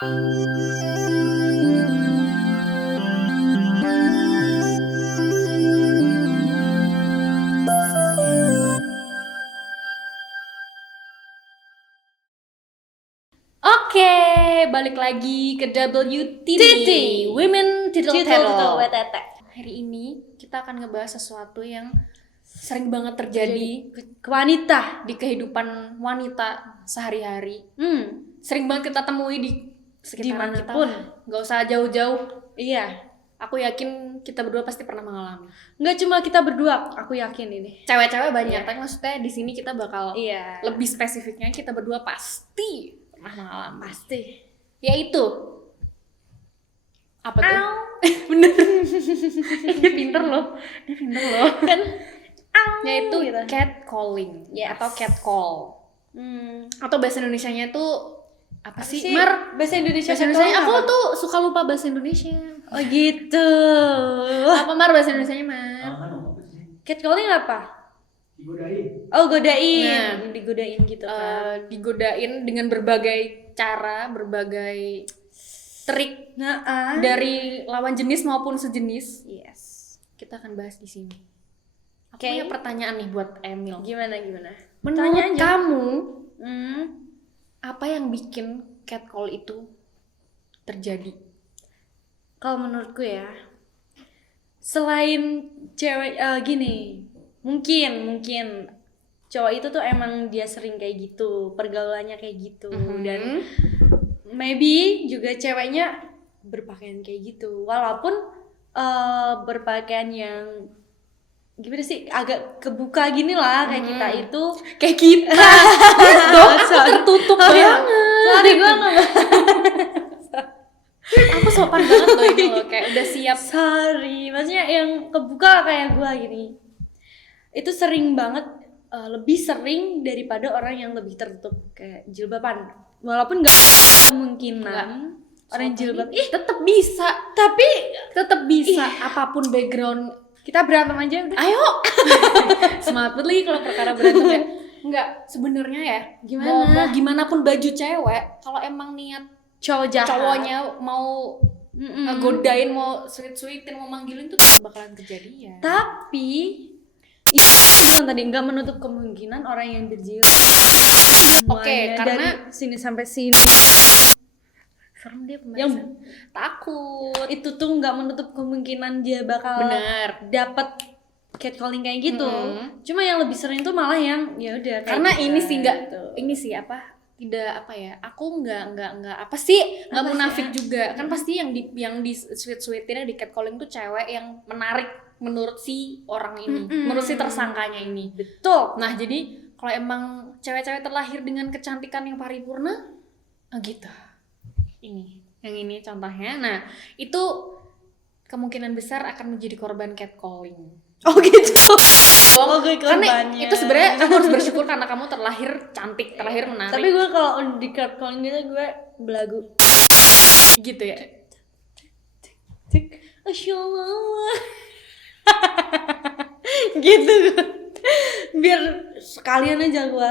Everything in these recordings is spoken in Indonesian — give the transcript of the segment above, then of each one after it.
Oke, balik lagi ke WTT, Women Title WTT. Hari ini kita akan ngebahas sesuatu yang sering banget terjadi ke wanita di kehidupan wanita sehari-hari. Sering banget kita temui di sekitaran kita. Dimanapun. Gak usah jauh-jauh. Iya, Aku yakin kita berdua pasti pernah mengalami. nggak cuma kita berdua, aku yakin ini. Cewek-cewek banyak, Iya. tapi maksudnya di sini kita bakal Iya, lebih spesifiknya kita berdua pasti pernah mengalami. pasti. Yaitu apa tuh? Au. Bener. Dia pinter loh. Kan Yaitu gitu. catcalling Yes. atau catcall. Atau bahasa Indonesianya tuh apa sih? bahasa Indonesia Bahasa Indonesia aku apa? tuh suka lupa bahasa Indonesia. Oh gitu. Apa bahasa Indonesianya, Mar? Catcalling apa? Digodain. Oh, godain. Nah. Digodain gitu kan. Digodain dengan berbagai cara, berbagai trik Nah, dari lawan jenis maupun sejenis. yes. Kita akan bahas di sini. Aku Oke. punya pertanyaan nih buat Emil. Gimana? Menurut Tanya aja. kamu, Hmm. apa yang bikin catcall itu terjadi? Kalau menurutku ya, selain cewek gini, mungkin cowok itu tuh emang dia sering kayak gitu, pergaulannya kayak gitu, dan maybe juga ceweknya berpakaian kayak gitu, walaupun berpakaian yang gimana sih, agak kebuka gini lah kayak kita itu. Kayak kita. Dong, aku tertutup banget. Sorry, gue nggak. Aku sopan banget loh ini loh, kayak udah siap. Sorry, maksudnya yang kebuka kayak gue gini. Itu sering banget, lebih sering daripada orang yang lebih tertutup kayak jilbaban. Walaupun nggak kemungkinan orang jilbab, Tetap bisa, tapi tetap bisa. Apapun background. kita berantem aja udah. Ayo. Semangat banget lagi kalau perkara berantem ya. Enggak, sebenarnya ya. Gimana? Mau gimana pun baju cewek, kalau emang niat Cowok jahat. cowoknya mau ngegodain, mau sweet-sweetin, mau manggilin tuh bakalan kejadian. Tapi itu tadi nggak menutup kemungkinan orang yang berjilbab. Oke, karena dari sini sampai sini serem dia yang pembahasan. Takut. itu tuh nggak menutup kemungkinan dia bakal Bener. dapat catcalling kayak gitu. Cuma yang lebih sering tuh malah yang ya udah kayak Karena gitu ini kan, sih enggak gitu. ini sih apa? Tidak apa ya? Aku enggak apa sih? Enggak Apa munafik sih? juga. Kan pasti yang di sweet-sweetinnya di catcalling tuh cewek yang menarik menurut si orang ini, menurut si tersangkanya ini. Betul. Nah, jadi kalau emang cewek-cewek terlahir dengan kecantikan yang paripurna, gitu. Yang ini contohnya. Nah, itu kemungkinan besar akan menjadi korban catcalling. Oh gitu. Oh, gue Karena korbannya. itu sebenarnya kamu harus bersyukur karena kamu terlahir cantik, terlahir menarik. Tapi gue kalau di catcalling gitu gue belagu. Gitu ya. Masya Allah. Gitu. Biar sekalian aja gue.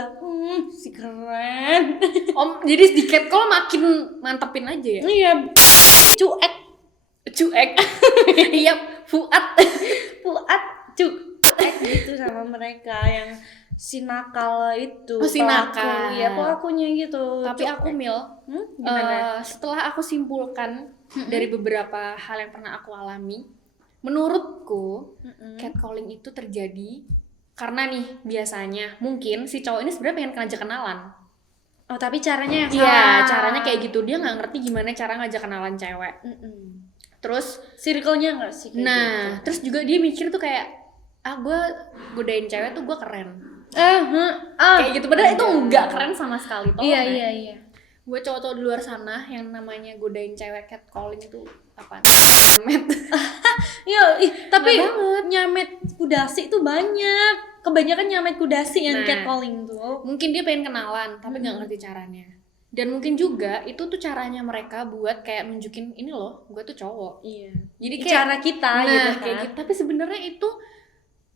Si keren. Om, jadi di catcall makin mantepin aja ya. Iya. Cuek. Cuek. Iya, Fuad. Cuek gitu sama mereka yang si nakal itu. Oh, si pelaku. nakal. Iya, pelakunya gitu. Tapi Cuek. aku Mil, Gimana? setelah aku simpulkan dari beberapa hal yang pernah aku alami, menurutku catcalling itu terjadi karena nih biasanya mungkin si cowok ini sebenarnya pengen ngajak kenalan. Oh, tapi caranya yang Iya, salah. caranya kayak gitu. Dia nggak ngerti gimana cara ngajak kenalan cewek. Terus, Circle-nya nggak sih kayak nah, gitu? terus juga dia mikir tuh kayak, gue godain cewek tuh gue keren. Kayak gitu. Padahal itu nggak keren sama sekali. Tolong Iya, ya. iya. Buat cowok-cowok di luar sana yang namanya godain cewek catcalling itu apa? Met. Iya, tapi Nggak banget. nyamet kudasi itu banyak. Kebanyakan nyamet kudasi yang Nah. catcalling tuh. Mungkin dia pengen kenalan, tapi nggak ngerti caranya. Dan mungkin juga itu tuh caranya mereka buat kayak nunjukin ini loh, gue tuh cowok. Iya. Jadi kayak Cara kita nah, gitu kan. kayak gitu. Tapi sebenarnya itu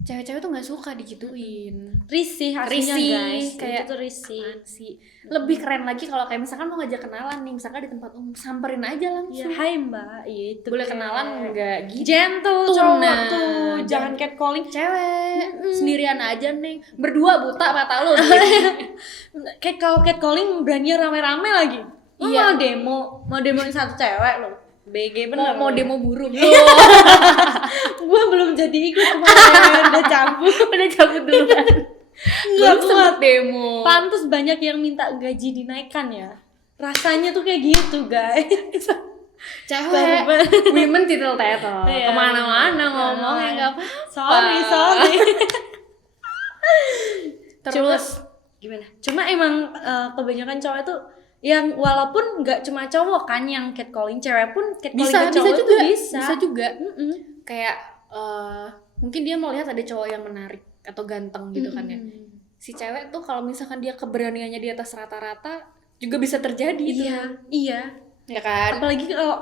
cewek-cewek tuh nggak suka digituin. Risih aslinya Risih, guys, kayak itu tuh risih. Apaan sih? Lebih keren lagi kalau kayak misalkan mau ngajak kenalan nih, misalkan di tempat umum, samperin aja Ya langsung. hai mbak, itu Boleh kenalan enggak gitu. gentle Tuh, cowok nah. tuh, jangan catcalling. Cewek sendirian aja nih, berdua buta mata lu. Gitu. Kayak kalau catcalling berani rame-rame lagi. Lu Iya. mau demoin satu cewek lo. BG bener. mau demo burung. Gue belum jadi ikut kemarin, udah cabut. Udah cabut dulu kan. Nggak Belum kuat. sempet demo. Pantes banyak yang minta gaji dinaikkan ya. Rasanya tuh kayak gitu guys. Cewek, women title tetel, Iya. kemana-mana ngomongnya nggak apa. Sorry. Terus Gimana? Cuma emang kebanyakan cowok itu yang walaupun nggak cuma cowok kan yang catcalling, cewek pun catcalling bisa ke cowok juga, itu bisa. bisa juga. Mm-mm. Kayak mungkin dia mau lihat ada cowok yang menarik atau ganteng gitu kan ya. Mm-mm. Si cewek tuh kalau misalkan dia keberaniannya di atas rata-rata juga bisa terjadi tuh. Iya. Ya kan? Apalagi kalau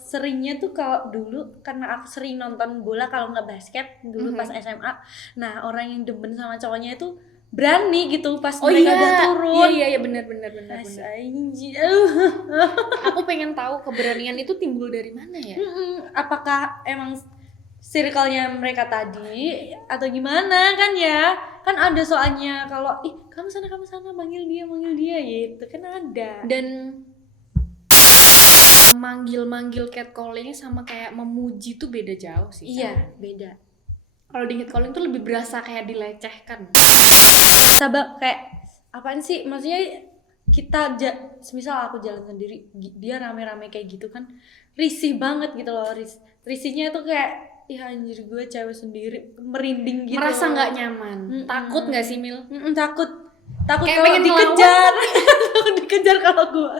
seringnya tuh kalau dulu karena aku sering nonton bola kalau nggak basket dulu pas SMA. Nah orang yang demen sama cowoknya itu berani gitu pas mereka udah turun. Iya benar. Anjir. Aku pengen tahu keberanian itu timbul dari mana ya? Apakah emang circle-nya mereka tadi atau gimana kan ya? Kan ada soalnya kalau kamu sana manggil dia gitu kan ada. Dan manggil catcalling sama kayak memuji tuh beda jauh sih. Iya, beda. Kalau di catcalling tuh lebih berasa kayak dilecehkan. Sabab kayak apaan sih? Maksudnya kita semisal aku jalan sendiri, dia rame-rame kayak gitu kan risih banget gitu loh. Risihnya tuh kayak anjir gue cewek sendiri merinding gitu. Merasa nggak nyaman. Takut nggak sih Mil? Takut Kayak kalau pengen dikejar. Takut dikejar kalau gue.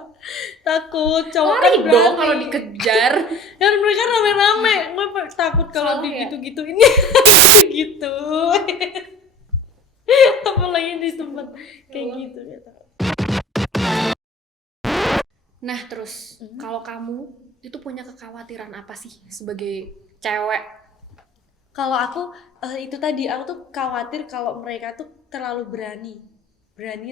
Takut cowok Lari kan dong berani. kalau dikejar. Dan mereka rame-rame. Gue takut kalau Salah ya? digitu-gituin gitu. Apalagi di tempat kayak gitu gitu. Nah terus kalau kamu itu punya kekhawatiran apa sih sebagai cewek? Kalau aku itu tadi aku tuh khawatir kalau mereka tuh terlalu berani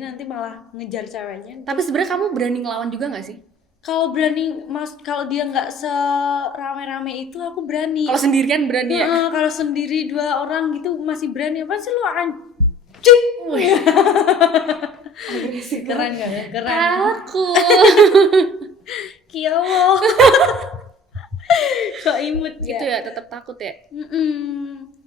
nanti malah ngejar ceweknya. Tapi sebenarnya kamu berani ngelawan juga nggak sih? Kalau berani kalau dia nggak serame-rame itu aku berani. Kalau sendirian berani ya? Kalau sendiri 2 orang gitu masih berani. Apa sih lu Keren gak ya? Keren. Aku Kiowo. Kok imut ya? gitu ya, tetap takut ya.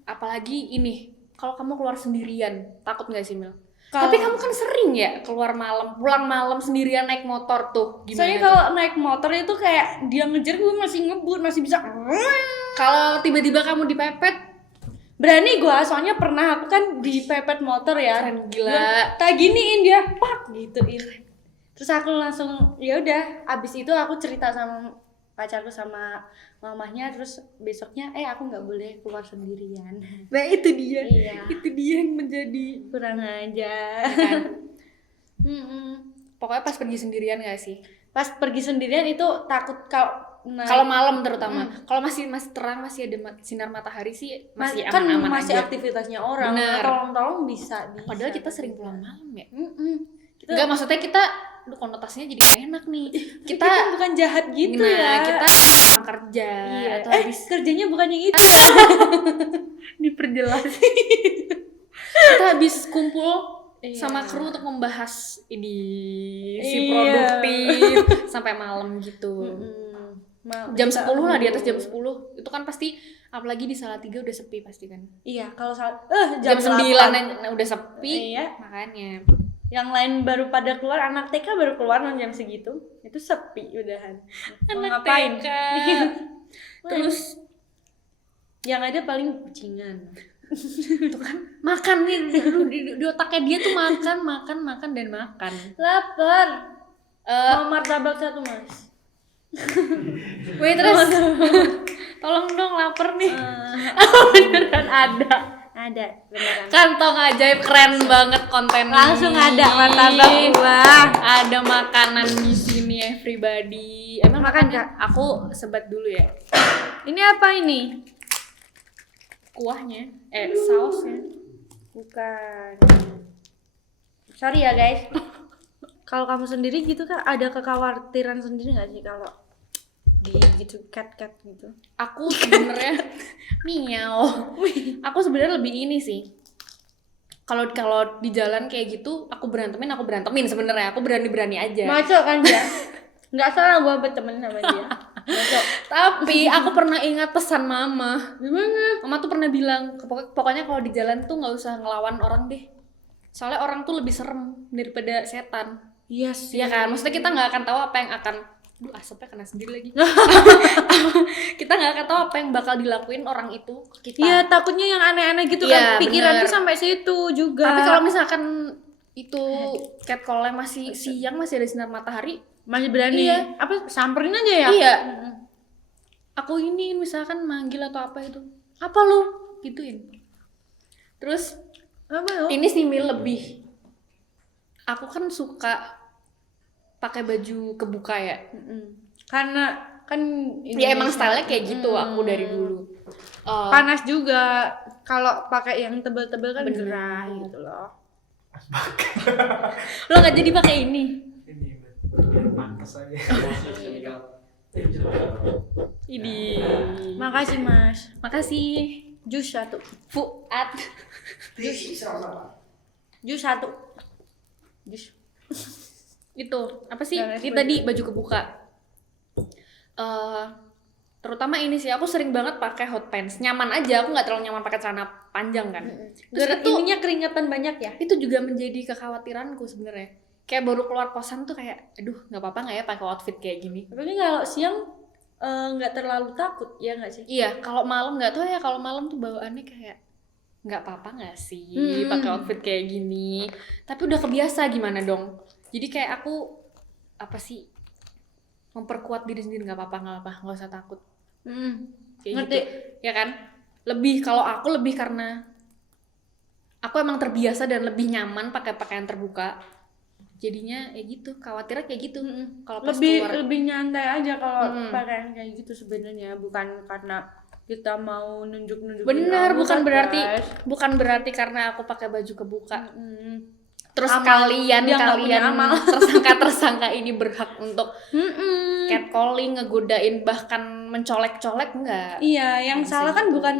Apalagi ini, kalau kamu keluar sendirian, takut nggak sih Mil? Tapi kamu kan sering ya keluar malam, pulang malam sendirian naik motor tuh. Gimana Soalnya tuh? kalau naik motor itu kayak dia ngejar gue masih ngebut, masih bisa. Kalau tiba-tiba kamu dipepet, Berani gue, soalnya pernah aku kan dipepet motor ya. keren gila. Tak giniin dia, pak gituin. Terus aku langsung ya udah, abis itu aku cerita sama pacarku sama mamahnya, terus besoknya aku nggak boleh keluar sendirian. Nah itu dia, Iya. itu dia yang menjadi Kurang aja. kan. Pokoknya pas pergi sendirian gak sih? Pas pergi sendirian itu takut Kalau malam terutama, kalau masih terang, masih ada sinar matahari sih masih kan aman-aman masih aja. aktivitasnya orang. Bener. Tolong bisa. Padahal kita sering pulang malam ya. Kita, Enggak, maksudnya kita konotasinya jadi gak enak nih. kita kan bukan jahat gitu ya. Kita kerja atau habis kerjanya bukan yang itu. diperjelas. Kita habis kumpul sama Iya. kru untuk membahas ini si Iya. produktif sampai malam gitu. Jam 10 lah, di atas jam 10. Itu kan pasti apalagi di Salatiga udah sepi pasti kan. Iya, kalau Jam 9 8. udah sepi. Iya. Makanya. Yang lain baru pada keluar, anak TK baru keluar jam segitu. Itu sepi udahan. Mau Anak ngapain? TK. Terus yang ada paling kucingan. itu kan makan nih di otaknya dia tuh makan dan makan. Lapar. Mau martabak 1, Mas. Wait, terus tolong dong, lapar nih. Beneran ada. Ada, beneran. Kantong ajaib, keren banget konten Langsung ini. ada martabak buah. Ada makanan di sini everybody. Emang Makan, makannya aku sebat dulu ya. Ini apa ini? kuahnya, sausnya. Bukan. Sorry ya guys. Kalau kamu sendiri gitu kan ada kekhawatiran sendiri nggak sih kalau di gitu cat gitu? Aku sebenarnya miau. Aku sebenarnya lebih ini sih. Kalau di jalan kayak gitu, aku berantemin sebenarnya. Aku berani aja. Masuk kan dia? Nggak salah gua berteman sama dia. Masuk. Tapi aku pernah ingat pesan mama. Gimana? Mama tuh pernah bilang, pokoknya kalau di jalan tuh nggak usah ngelawan orang deh. Soalnya orang tuh lebih serem daripada setan. Iya sih. Iya kan? Maksudnya kita nggak akan tahu apa yang akan asapnya kena sendiri lagi. Kita nggak akan tahu apa yang bakal dilakuin orang itu ke kita. Iya, takutnya yang aneh-aneh gitu Iya, kan. Pikiran bener. tuh sampai situ juga. Tapi kalau misalkan itu catcall-nya masih siang, masih ada sinar matahari, masih berani. Iya. Apa samperin aja ya? iya. Aku ini misalkan manggil atau apa itu. Apa lu? Gituin. Terus Apa lo? ini sih Mil lebih. Aku kan suka pakai baju kebuka ya. Karena kan Ya emang Indonesia. stylenya kayak gitu aku dari dulu. Panas juga kalau pakai yang tebel-tebel kan Bener. gerah gitu loh. Lo nggak jadi pakai ini? Ini biar pantas aja. Ini. Makasih Mas. Makasih. Jus 1. Fuad. Jus 1. Jus. Itu apa sih? Jangan Ini sebut. tadi baju kebuka. Terutama ini sih aku sering banget pakai hot pants. Nyaman aja, aku nggak terlalu nyaman pakai celana panjang kan. Terus itu ininya keringetan banyak ya? itu juga menjadi kekhawatiranku sebenarnya. Kayak baru keluar kosan tuh kayak, aduh nggak apa-apa nggak ya pakai outfit kayak gini. Tapi kalau siang nggak terlalu takut ya nggak sih? Iya, kalau malam nggak tahu ya, kalau malam tuh bawaannya kayak nggak apa-apa nggak sih pakai outfit kayak gini. Tapi udah kebiasa gimana dong? Jadi kayak aku apa sih memperkuat diri sendiri, nggak apa-apa, nggak usah takut. Kayak Ngerti. gitu. Ya kan? Kalau aku lebih karena aku emang terbiasa dan lebih nyaman pakai pakaian terbuka. Jadinya ya gitu, khawatirnya kayak gitu. Kalau pas keluar. Lebih nyantai aja kalau pakaian kayak gitu sebenarnya, bukan karena kita mau nunjuk-nunjukin. Bener, aurat, bukan berarti karena aku pakai baju kebuka. Terus Amal. kalian Dia nggak punya amal. tersangka ini berhak untuk catcalling, ngegodain, bahkan mencolek-colek enggak. Iya, yang Masih salah kan gitu. bukan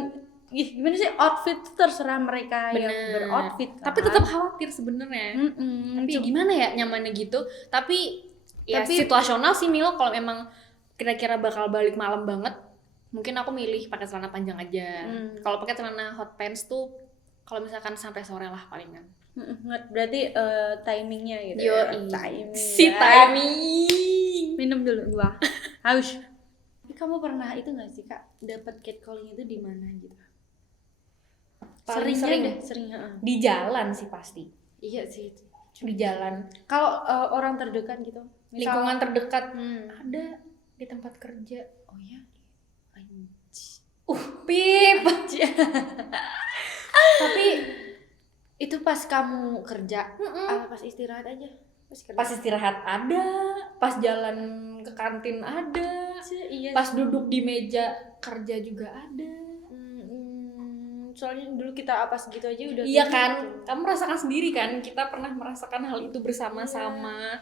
gimana sih, outfit itu terserah mereka yang beroutfit kan? Tapi tetap khawatir sebenarnya. Tapi ya gimana ya nyamannya gitu. Tapi situasional sih Milo, kalau memang kira-kira bakal balik malam banget, mungkin aku milih pakai celana panjang aja. Kalau pakai celana hot pants tuh kalau misalkan sampai sore lah palingan. Berarti timingnya gitu. Yoi. Timing. Si ya. timing. Minum dulu gua. Haus. Tapi kamu pernah itu nggak sih Kak, dapat catcalling itu di mana gitu? Paling Sering. di jalan sih pasti. Iya sih. Di jalan. Kalau orang terdekat gitu, Lingkungan terdekat ada di tempat kerja. Oh ya. Pip. tapi itu pas kamu kerja, pas istirahat aja? Pas istirahat ada, pas jalan ke kantin ada, Iya. pas duduk di meja kerja juga ada. Soalnya dulu kita apa segitu aja udah. Iya gitu. kan, kamu merasakan sendiri kan, kita pernah merasakan hal itu bersama-sama.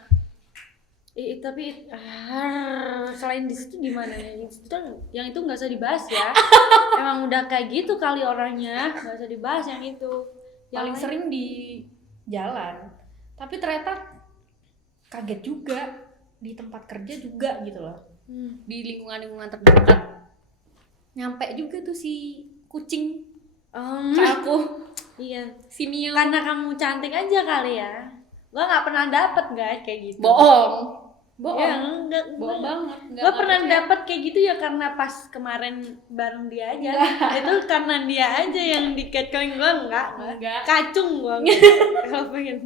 Tapi selain di situ di mana ya? Yang itu nggak usah dibahas ya. Emang udah kayak gitu kali orangnya, nggak usah dibahas yang itu. Paling sering di jalan, tapi ternyata kaget juga di tempat kerja juga gitu loh. Di lingkungan terdekat nyampe juga tuh si kucing ke aku, Iya. si Mio. Karena kamu cantik aja kali ya. Gua nggak pernah dapet guys kayak gitu. Bohong Ya, enggak. bohong banget. Gue pernah dapet kayak gitu ya karena pas kemarin bareng dia aja. Itu karena dia aja yang di catcalling, gue enggak. Kacung gue. Kalau pengen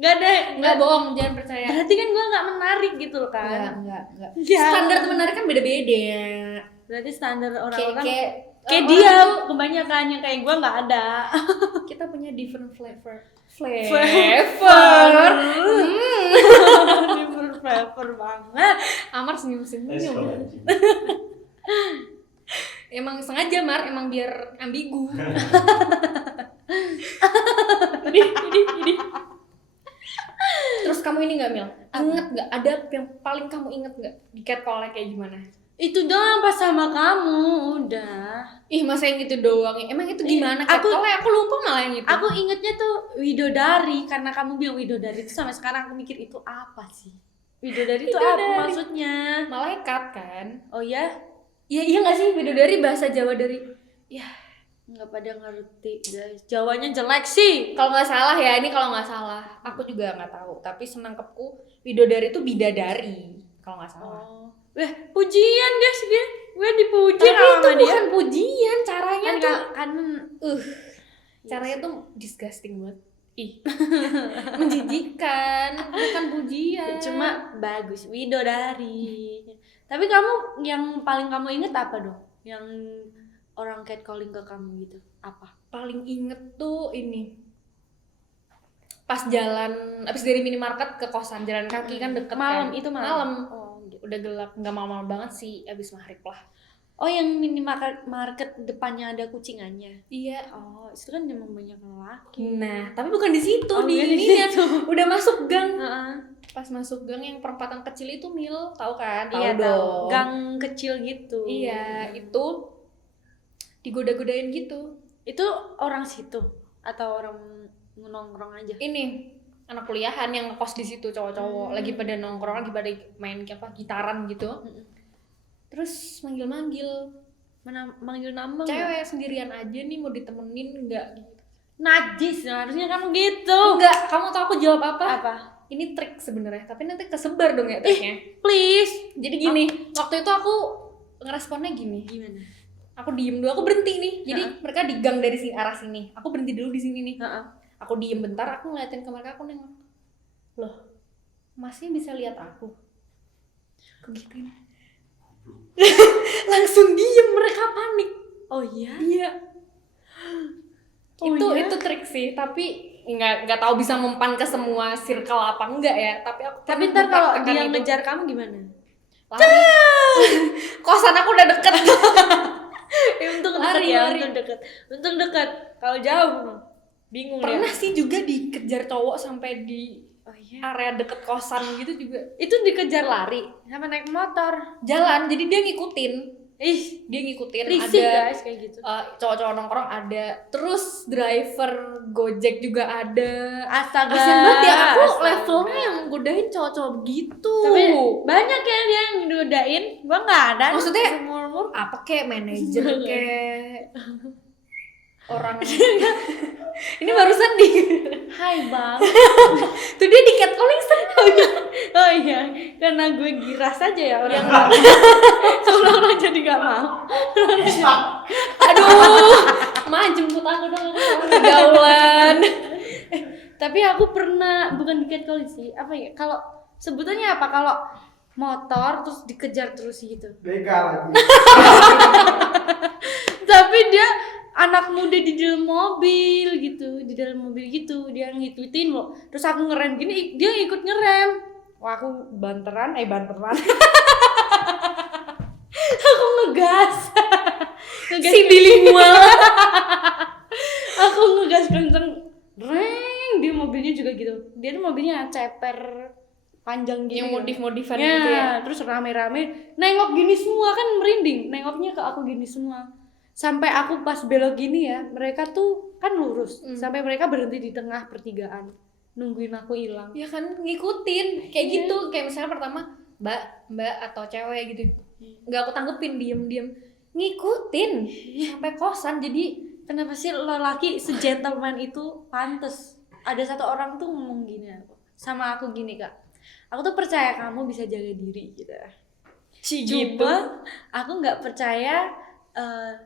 enggak ada. Enggak bohong, jangan percaya. Berarti kan gue enggak menarik gitu loh kan. Enggak. Ya. Standar menarik kan beda-beda. Berarti standar orang-orang Kayak kayak dia kebanyakan yang kayak gue enggak ada. kita punya different flavor. Flavor banget. Amar senyum-senyum. Emang sengaja Mar, emang biar ambigu. Ini. Terus kamu ini nggak Mil? Ingat nggak? Ada yang paling kamu inget nggak di catcall-nya kayak gimana? Itu doang pas sama kamu, udah. Ih masa yang itu doang? Emang itu gimana? Aku- Catcall-nya aku lupa malah yang itu. Aku ingetnya tuh widodari, karena kamu bilang widodari itu sampai sekarang aku mikir itu apa sih? Widodari itu apa Widodari. maksudnya? Malaikat kan? Oh ya? Ya iya nggak sih bidadari bahasa Jawa dari ya Nggak pada ngerti guys. Jawanya jelek sih. kalau nggak salah ya ini kalau nggak salah aku juga nggak tahu tapi senangkepku bidadari itu bidadari kalau nggak salah. Oh. Pujian guys dia. Gue dipuji Tapi itu sama dia. bukan pujian caranya Kan tuh kan caranya tuh disgusting banget. Ih menjijikan bukan pujian. cuma bagus widodari. Tapi kamu yang paling kamu inget apa dong? Yang orang catcalling ke kamu gitu apa? paling inget tuh ini pas jalan abis dari minimarket ke kosan jalan kaki kan deket Malam kan. itu malam. Oh gitu. Udah gelap nggak malam banget sih abis maghrib lah. Oh yang minimarket depannya ada kucingannya. Iya. Oh itu kan emang banyak lelaki. Nah tapi bukan di situ Oh, di bukan di ininya situ. udah masuk gang. Heeh. Pas masuk gang yang perempatan kecil itu Mil tahu kan? Tahu Iya dong. tahu. Gang kecil gitu. Iya itu digoda-godain gitu. Itu orang situ atau orang nongkrong aja? Ini anak kuliahan yang ngekos di situ cowok-cowok lagi pada nongkrong lagi pada main apa gitaran gitu. Terus manggil-manggil Manggil nama nggak? cewek sendirian aja nih mau ditemenin nggak? Najis harusnya kamu gitu. Enggak, kamu tau aku jawab apa? Apa? Ini trik sebenarnya, tapi nanti kesebar dong ya triknya. Please. Jadi gini, waktu itu aku ngeresponnya gini. Gimana? Aku diem dulu, aku berhenti nih. Jadi mereka di gang dari sini arah sini. Aku berhenti dulu di sini nih. Heeh. Aku diem bentar, aku ngeliatin ke mereka, aku nengok. Loh, masnya bisa lihat aku? Aku gituin. Langsung diem, mereka panik. Oh iya. Iya. Oh itu iya? itu trik sih, tapi nggak tahu bisa mempan ke semua circle apa enggak ya. Tapi aku Tapi pernah ntar kalau mempraktekkan dia itu. ngejar kamu gimana? Lari. Kosan aku udah deket. Untung Lari, deket ya, lari. untung dekat. Kalau jauh bingung Pernah dia. sih juga dikejar cowok sampai di Oh iya. area deket kosan gitu juga. Itu dikejar lari sama naik motor. Jalan, jadi dia ngikutin. Ih, Dia ngikutin risih ada guys kayak gitu. cowok-cowok nongkrong ada. Terus driver Gojek juga ada. Astaga. Kasian banget ya, aku astaga. levelnya yang godain cowok-cowok begitu. Tapi banyak ya dia yang godain. Gua nggak ada. Maksudnya umur. apa kek manajer kek orang ini barusan nih Hai bang. tuh dia di catcalling seneng. Oh iya, karena gue giras aja ya orang. Orang jadi gak mau. Aduh ma jemput aku dong aku sama pergaulan. Tapi aku pernah bukan di catcalling sih. Apa ya? Kalau sebutannya apa? Kalau motor terus dikejar terus gitu. Begal lagi. Tapi dia anak muda di dalam mobil gitu, dia ngikutin loh. Terus aku ngerem gini, dia ikut ngerem. Wah aku banteran. Aku ngegas Si bilingual. Aku ngegas kenceng, reng. Dia mobilnya juga gitu. Dia tuh mobilnya ceper panjang gini. Yang modif-modifan ya, gitu ya. terus rame-rame nengok gini semua kan merinding. Nengoknya ke aku gini semua. Sampai aku pas belok gini ya, mereka tuh kan lurus. Sampai mereka berhenti di tengah pertigaan. Nungguin aku hilang. Ya kan ngikutin kayak Iya. gitu, kayak misalnya pertama mbak atau cewek gitu nggak aku tanggepin, diem ngikutin sampai kosan. Jadi Kenapa sih lelaki segentleman itu pantes? Ada satu orang tuh ngomong gini sama aku gini, Kak. Aku tuh percaya kamu bisa jaga diri gitu. gitu. Cuma aku nggak percaya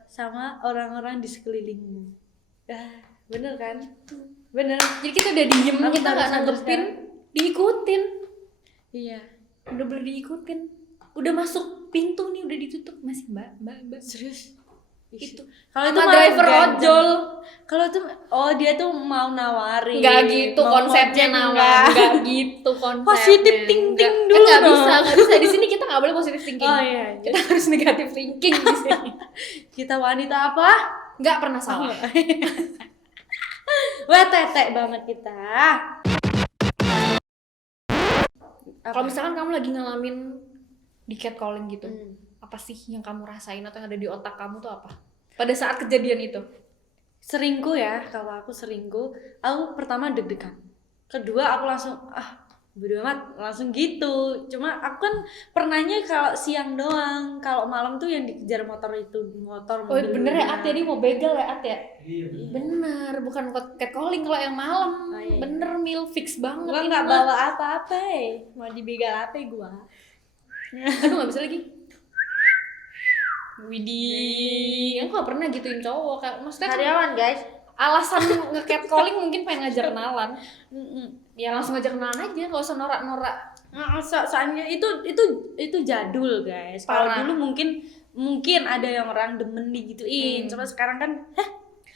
sama orang-orang di sekelilingmu. Bener kan? Bener. Jadi kita udah diem, Aku kita tahu nggak sampai nanggepin, sekarang. diikutin, Iya. udah boleh diikutin, udah masuk pintu nih udah ditutup masih mbak. Serius? Itu kalau itu sama malah driver ganteng. ojol. Kalau tuh dia tuh mau nawarin. Nggak gitu mau konsepnya ngojek, nawar, nggak gitu konsepnya. Positif thinking Nggak- dulu nggak dong. bisa di sini kita nggak boleh positive thinking. Oh iya. Kita harus negative thinking di sini. Kita wanita apa? Nggak pernah salah. Wah, tetek banget kita. Kalau misalkan kamu lagi ngalamin di catcalling gitu, Hmm. apa sih yang kamu rasain atau yang ada di otak kamu tuh apa? Pada saat kejadian itu? Selingkuh ya, kalau aku selingkuh, aku pertama deg-degan. Kedua aku langsung bodo amat, langsung gitu. Cuma aku kan pernahnya kalau siang doang, kalau malam tuh yang dikejar motor Oh bener ya At, jadi mau begal ya At ya? Iya. Bener, bukan catcalling kalau yang malam. Oh, iya. Bener Mil, fix banget. Gua ini nggak mah. bawa apa-apa, mau dibegal apa gua? Aduh gak bisa lagi. Widih, aku gak pernah gituin cowok. Kayak, maksudnya kan Karyawan guys. alasan nge-catcalling mungkin pengen ngajak kenalan. Mm-mm. Ya langsung ngajak kenalan aja, gak usah norak-norak. Soalnya itu jadul guys. Kalau Parah. dulu mungkin ada yang orang demen digituin. Cuma sekarang kan,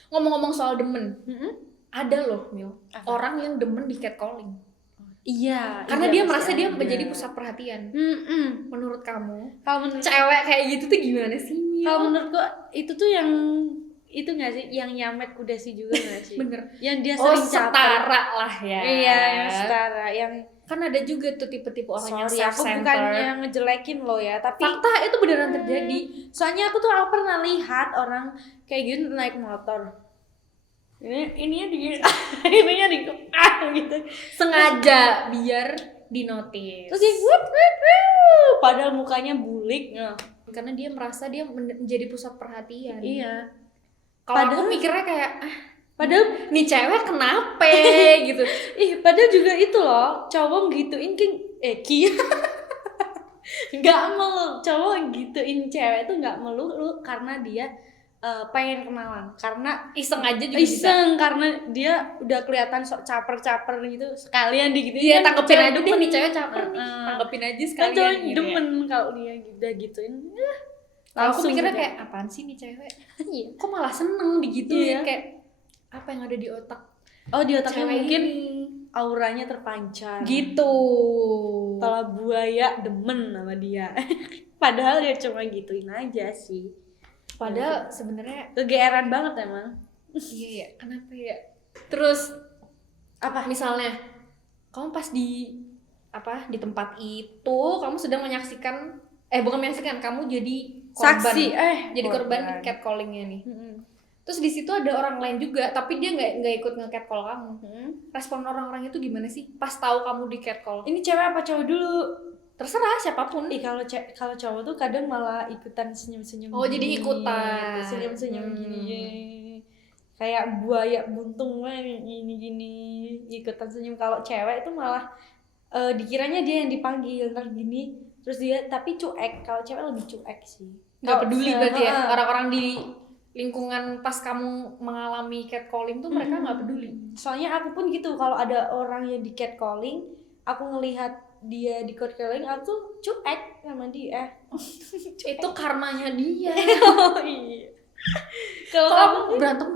Ngomong-ngomong soal demen, mm-mm. ada loh Mil, Apa? orang yang demen di catcalling. Iya. Karena iya, dia pasti merasa dia ada. menjadi pusat perhatian. Mm-mm. Menurut kamu, Kalau menurut cewek kayak gitu tuh gimana sih Mil? Kalau menurutku itu tuh yang itu nggak sih, yang nyamet kuda sih juga nggak sih? Bener. Yang dia Oh sering caper. setara lah ya. Iya, yang setara. Yang Kan ada juga tuh tipe-tipe orang yang sorry, aku self-centered. bukannya ngejelekin lo ya, tapi Fakta itu beneran terjadi. soalnya aku pernah lihat orang kayak gitu naik motor. Ininya di ininya di gitu. Sengaja biar dinotis. Terus dia wup, padahal mukanya bulik. Nah, Karena dia merasa dia menjadi pusat perhatian. iya. Kalau aku Padahal- mikirnya kayak Padahal nih cewek kenapa gitu. padahal juga itu loh, cowok gituin Ki. Nggak melulu, cowok gituin cewek tuh nggak melulu karena dia pengen kenalan, karena Iseng aja juga bisa. iseng, karena dia udah kelihatan sok caper gitu, sekalian digituin. Iya, kan tanggepin cowok aja demen. nih cewek caper nih. Heeh. Tanggepin aja Kan sekalian cowok gitu ya. demen kalau dia udah gituin. Kalau aku Langsung mikirnya gitu. kayak apaan sih nih cewek? Iya. Kok malah seneng digituin Iya. kayak apa yang ada di otak Oh, di otaknya cewek mungkin ini? auranya terpancar. Gitu. Kepala buaya demen sama dia. Padahal dia cuma gituin aja sih. Padahal sebenarnya Kegeeran banget emang. iya ya, kenapa ya? Terus Apa? misalnya kamu pas di tempat itu kamu sedang menyaksikan bukan menyaksikan, kamu jadi korban. Saksi Jadi korban catcallingnya nih. Terus di situ ada orang lain juga, tapi dia nggak ikut nge-catcall kamu. Respon orang-orang itu gimana sih? Pas tahu kamu di catcall. Ini cewek apa cowok dulu? Terserah siapapun. Kalau cowok tuh kadang malah ikutan senyum-senyum. Oh, jadi gini, ikutan. gitu. Senyum-senyum gini. Kayak buaya buntung gini ikutan senyum. Kalau cewek itu malah dikiranya dia yang dipanggil, ntar gini terus dia tapi cuek. Kalau cewek lebih cuek sih. Nggak peduli berarti ya. Heeh. Orang-orang di lingkungan pas kamu mengalami catcalling tuh mereka nggak peduli. Soalnya aku pun gitu, kalau ada orang yang di catcalling, aku ngelihat dia di catcalling, aku tuh cuek sama dia. Itu karmanya dia. Oh iya. Kalau Kalau kamu aku berantem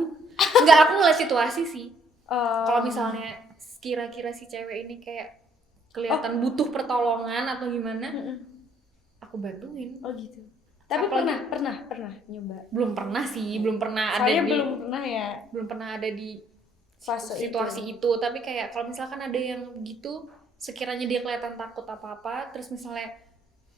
nggak, aku ngeliat situasi sih. oh, Kalau misalnya kira-kira si cewek ini kayak kelihatan butuh pertolongan atau gimana, aku bantuin. oh gitu. Tapi Apalagi- pernah nyoba. Belum pernah sih, belum pernah ada Saya di belum pernah ada di fase situasi itu. Tapi kayak kalau misalkan ada yang gitu, sekiranya dia kelihatan takut apa-apa, terus misalnya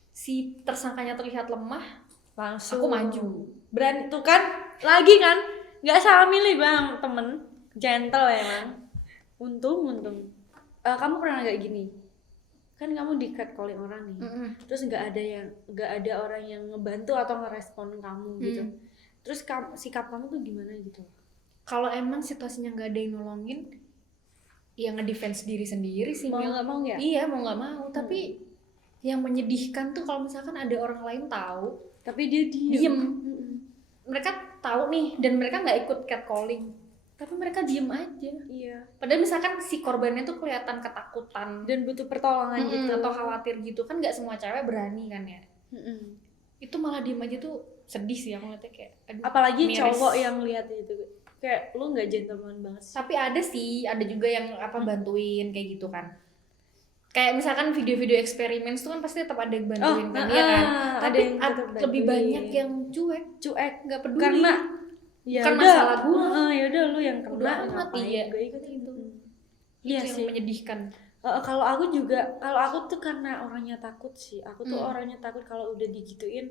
si tersangkanya terlihat lemah, langsung aku maju. berani tuh kan, lagi kan nggak salah milih bang, temen gentle emang. Untung kamu pernah nggak gini, kan kamu di catcalling orang nih, terus nggak ada orang yang ngebantu atau ngerespon kamu gitu, terus sikap kamu tuh gimana gitu? Kalau emang situasinya nggak ada yang nolongin, ya ngedefense diri sendiri sih. Mau Mil. nggak mau ya? Iya, mau nggak mau. Tapi yang menyedihkan tuh kalau misalkan ada orang lain tahu, Tapi dia diem. Mereka tahu nih dan mereka nggak ikut catcalling, tapi mereka diem aja. Iya. Padahal misalkan si korbannya tuh kelihatan ketakutan Dan butuh pertolongan gitu. atau khawatir gitu, kan nggak semua cewek berani kan ya. Itu malah diem aja tuh sedih sih aku ngeliatnya kayak aduh, apalagi miris. cowok yang lihat itu kayak lu nggak gentleman banget sih. Tapi ada juga yang bantuin kayak gitu kan. Kayak misalkan video-video eksperimen itu kan pasti tetap ada yang bantuin kan, ya kan? ada Tapi yang tetap lebih bantuin. banyak yang cuek, nggak peduli. Karena ya bukan udah, masalah gua. ya udah lu yang Udah kena amat, ngapain iya. gue ikut Gitu. Iya Itu yang sih. menyedihkan. Kalau aku tuh karena orangnya takut sih. Aku tuh orangnya takut kalau udah digituin.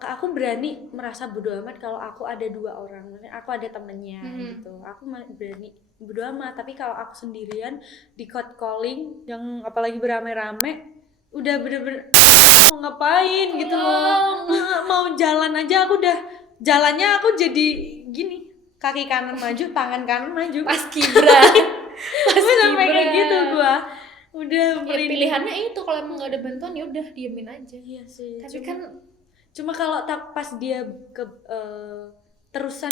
Aku berani merasa bodo amat kalau aku ada 2 orang, maksudnya aku ada temennya gitu. Aku berani bodo amat. Tapi kalau aku sendirian di cold calling yang apalagi beramai-ramai, udah bener-bener mau ngapain gitu loh. Mau jalan aja aku udah jalannya aku jadi gini, kaki kanan maju, tangan kanan maju. Pas kibra. Sampai kayak gitu gua. Udah Ya, pilihannya itu kalau emang nggak ada bantuan ya udah diemin aja. Iya sih. Tapi kan Cuma kalau pas dia terusan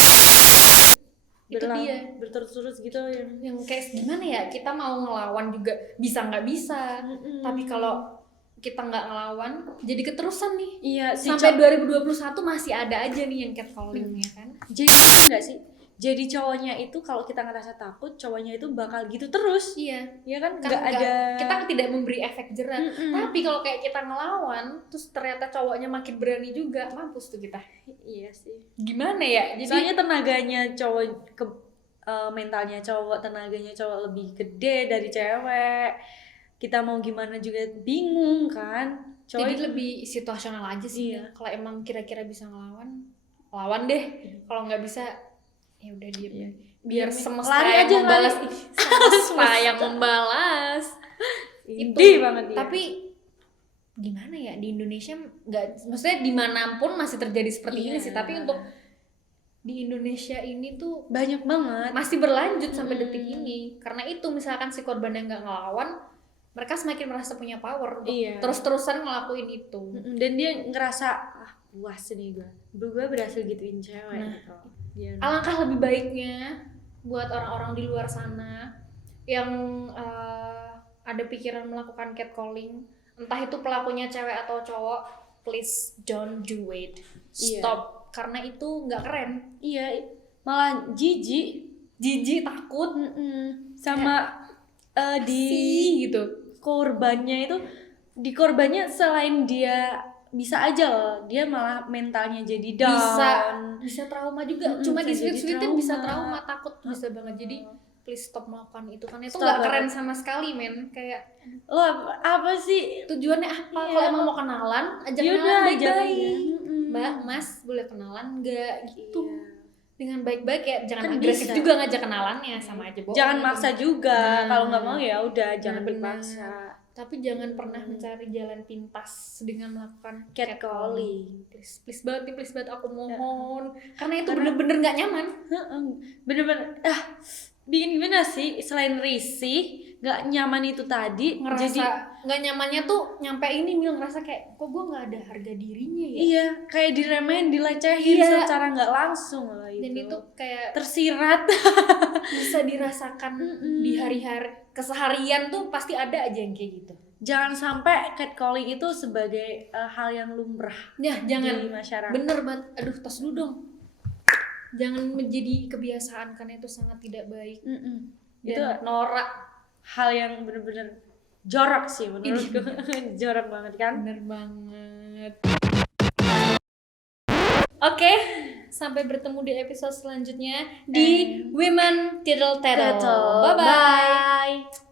itu dia berterus-terus gitu yang kayak gimana ya, kita mau ngelawan juga bisa nggak bisa. Tapi kalau kita nggak ngelawan jadi keterusan nih. iya si Sampai 2021 masih ada aja nih yang catcalling ya kan. jadi enggak sih? Jadi cowoknya itu kalau kita ngerasa takut, cowoknya itu bakal gitu terus. Iya. Ya kan Kan nggak ada kita tidak memberi efek jerah. Tapi kalau kayak kita ngelawan terus ternyata cowoknya makin berani juga, mampus tuh kita. iya sih. Gimana ya? Jadi Soalnya tenaganya cowok mentalnya cowok, tenaganya cowok lebih gede dari cewek. Kita mau gimana juga bingung kan. jadi lebih situasional aja sih. Iya. Kalau emang kira-kira bisa ngelawan, lawan deh. Kalau nggak bisa, ya udah diem. Iya. Biar Diem. semesta Lari yang aja, membalas. lari. Ih, semesta yang membalas. Indie banget dia. Tapi gimana ya, di Indonesia nggak, maksudnya dimanapun masih terjadi seperti ini sih. Tapi untuk di Indonesia ini tuh banyak banget. masih berlanjut sampai detik ini. Karena itu misalkan si korban yang nggak ngelawan, mereka semakin merasa punya power untuk Iya. terus-terusan ngelakuin itu. Dan dia ngerasa puas nih gue berhasil gituin cewek gitu. Dia Alangkah lebih baiknya buat orang-orang di luar sana yang ada pikiran melakukan catcalling, entah itu pelakunya cewek atau cowok, please don't do it. Stop. Karena itu nggak keren. iya malah jijik Takut sama di gitu. korbannya itu, di korbannya selain dia bisa aja loh, dia malah mentalnya jadi down. Bisa trauma juga. Cuma di sweet-sweetin bisa trauma, takut bisa banget. Jadi please stop melakukan itu, karena itu nggak keren sama sekali, men. Kayak lo apa sih tujuannya apa? Iya. Kalau emang mau kenalan, ajak Yaudah, kenalan ajak aja. baik-baik. Mbak, Mas, boleh kenalan nggak? Gitu. Iya. Dengan baik-baik ya, jangan Kan agresif bisa. juga ngajak kenalannya, sama aja bohong. Jangan maksa juga. Nah. Kalau nggak mau ya udah jangan benar. dipaksa. Tapi jangan pernah mencari jalan pintas dengan melakukan Catcalling. Please banget aku mohon. Karena itu bener-bener nggak nyaman. Bener-bener bikin gimana sih, selain risih nggak nyaman itu tadi, Ngerasa jadi nggak nyamannya tuh nyampe ini, Mil, ngerasa kayak kok gue nggak ada harga dirinya ya. iya kayak diremehin, dilecehin Iya. secara nggak langsung lah itu. Dan itu kayak tersirat. bisa dirasakan di hari-hari keseharian tuh pasti ada aja yang kayak gitu. Jangan sampai catcalling itu sebagai hal yang lumrah Ya di jangan. masyarakat. Bener banget. Aduh, tos dulu dong. Jangan menjadi kebiasaan karena itu sangat tidak baik. Itu Dan norak. hal yang bener-bener jorok sih menurutku. Jorok banget kan. Bener banget. Oke, sampai bertemu di episode selanjutnya di Women Title Tattle. Bye-bye. Bye.